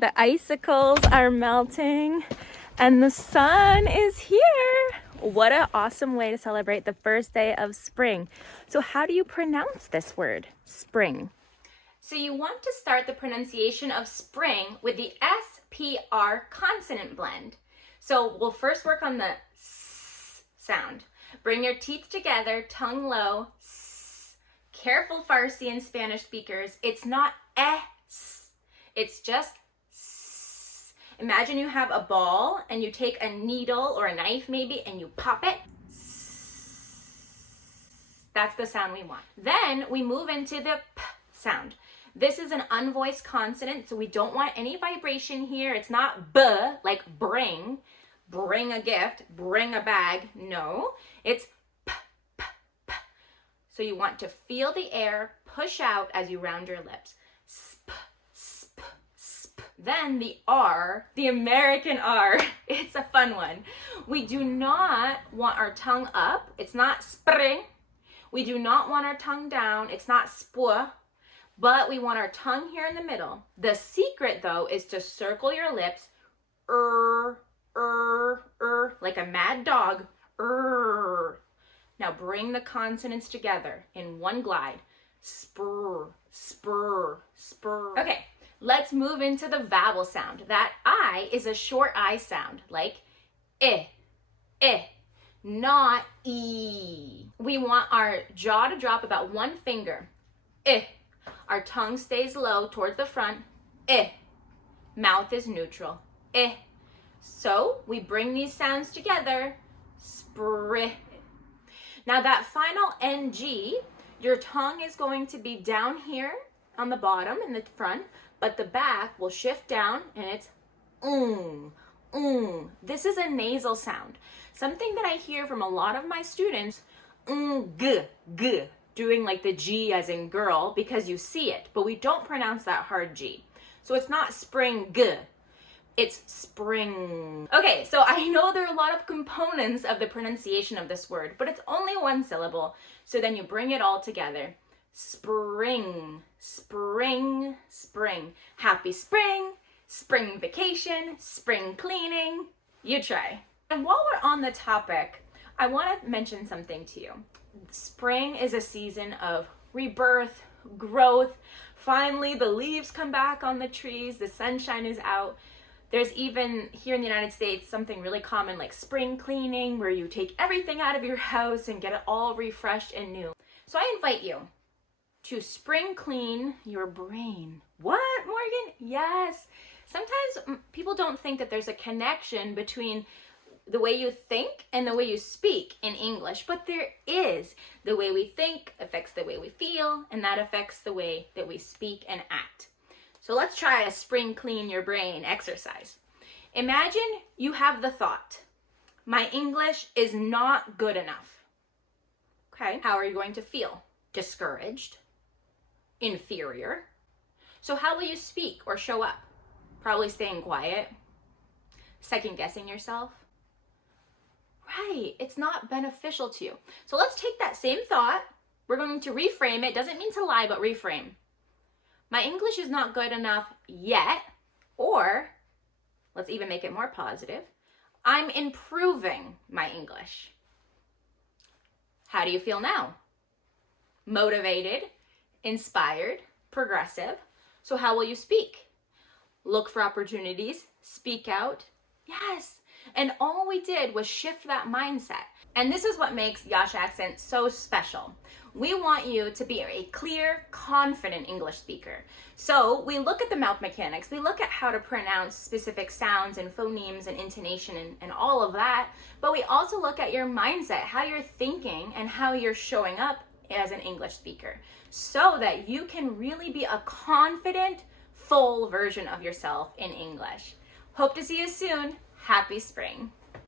The icicles are melting and the sun is here. What an awesome way to celebrate the first day of spring. So how do you pronounce this word, spring? So you want to start the pronunciation of spring with the SPR consonant blend. So we'll first work on the S sound. Bring your teeth together, tongue low. S. Careful Farsi and Spanish speakers, it's not S, it's just S. Imagine you have a ball and you take a needle or a knife maybe and you pop it. That's the sound we want. Then we move into the P sound. This is an unvoiced consonant, so we don't want any vibration here. It's not B, like bring a gift, bring a bag. No, it's P, P, P. So you want to feel the air push out as you round your lips. Sp, sp, sp. Then the R, the American R, it's a fun one. We do not want our tongue up. It's not spring. We do not want our tongue down. It's not sp. But we want our tongue here in the middle. The secret, though, is to circle your lips, like a mad dog, Now bring the consonants together in one glide. Spr, spr, spr. Okay, let's move into the vowel sound. That I is a short I sound, like I, not E. We want our jaw to drop about one finger. I. Our tongue stays low towards the front. I. Mouth is neutral. I. So we bring these sounds together. Spr. Now that final NG, your tongue is going to be down here on the bottom in the front, but the back will shift down and it's This is a nasal sound. Something that I hear from a lot of my students, g, doing like the G as in girl because you see it, but we don't pronounce that hard G. So it's not spring g, it's spring. Okay, so I know there are a lot of components of the pronunciation of this word, but it's only one syllable. So then you bring it all together. Spring, spring, spring. Happy spring, spring vacation, spring cleaning. You try. And while we're on the topic, I want to mention something to you. Spring is a season of rebirth, growth. Finally, the leaves come back on the trees, the sunshine is out. There's even, here in the United States, something really common like spring cleaning, where you take everything out of your house and get it all refreshed and new. So I invite you to spring clean your brain. What, Morgan? Yes. Sometimes people don't think that there's a connection between the way you think and the way you speak in English, but there is. The way we think affects the way we feel, and that affects the way that we speak and act. So let's try a spring clean your brain exercise. Imagine you have the thought, my English is not good enough. Okay, how are you going to feel? Discouraged, inferior. So how will you speak or show up? Probably staying quiet, second guessing yourself. Right, it's not beneficial to you. So let's take that same thought. We're going to reframe it. Doesn't mean to lie, but reframe. My English is not good enough yet, or let's even make it more positive. I'm improving my English. How do you feel now? Motivated, inspired, progressive. So how will you speak? Look for opportunities, speak out. Yes. And all we did was shift that mindset. And this is what makes Yax Accent so special. We want you to be a clear, confident English speaker. So we look at the mouth mechanics, we look at how to pronounce specific sounds and phonemes and intonation and all of that, but we also look at your mindset, how you're thinking and how you're showing up as an English speaker, so that you can really be a confident, full version of yourself in English. Hope to see you soon. Happy spring.